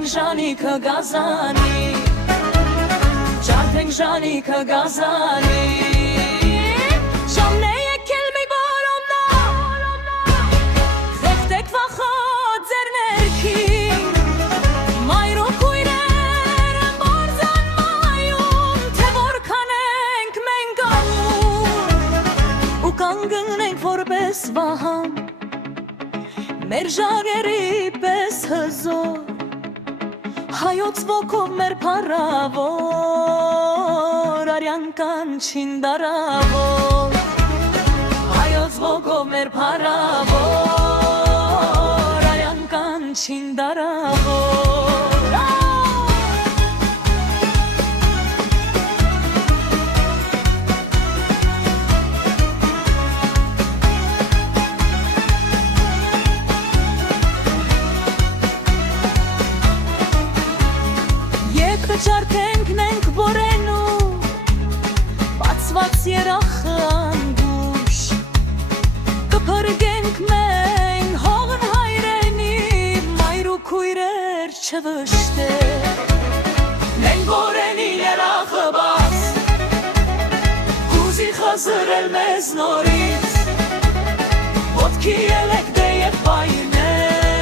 Ջարդենք ժանիքը գազանի, ջարդենք ժանիքը գազանի, Ժամն է եկել մի բարոմնա, Խեղդեք վախոտ ձեր ներքին, Մայր ու քույրերը բարձան մայում, Թե որքան ենք մենք ամուր, Ու կանգնենք որպես վահան, Մեր ժագերի պես հզոր, Հայոց ոգով մեր փառավոր, Արյան կանչին դարավոր, Հայոց ոգով մեր փառավոր, Արյան կանչին դարավոր, Ջարդենք նենք բորենու, բացված երախը անգուշ, Կփրկենք մենք հողն հայրենի, Մայր ու քույրեր չվշտեր, Նենք բորենի երախը բաց, Կուզի խզրել մեզ նորից, Ոտքի ելեք դե և բայներ,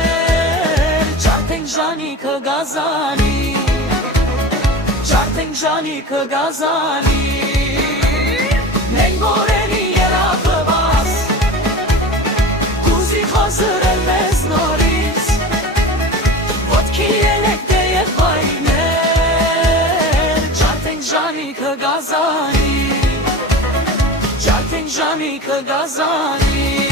Ջարդենք ժանիքը գազանի, Ջարդենք ժանիքը գազանի, Մենք բորենի երախը բաց, Կուզի խազրել մեզ նորից, Ոտքի ելեք դե և բայներ, Ջարդենք ժանիքը գազանի, Ջարդենք ժանիքը գազանի,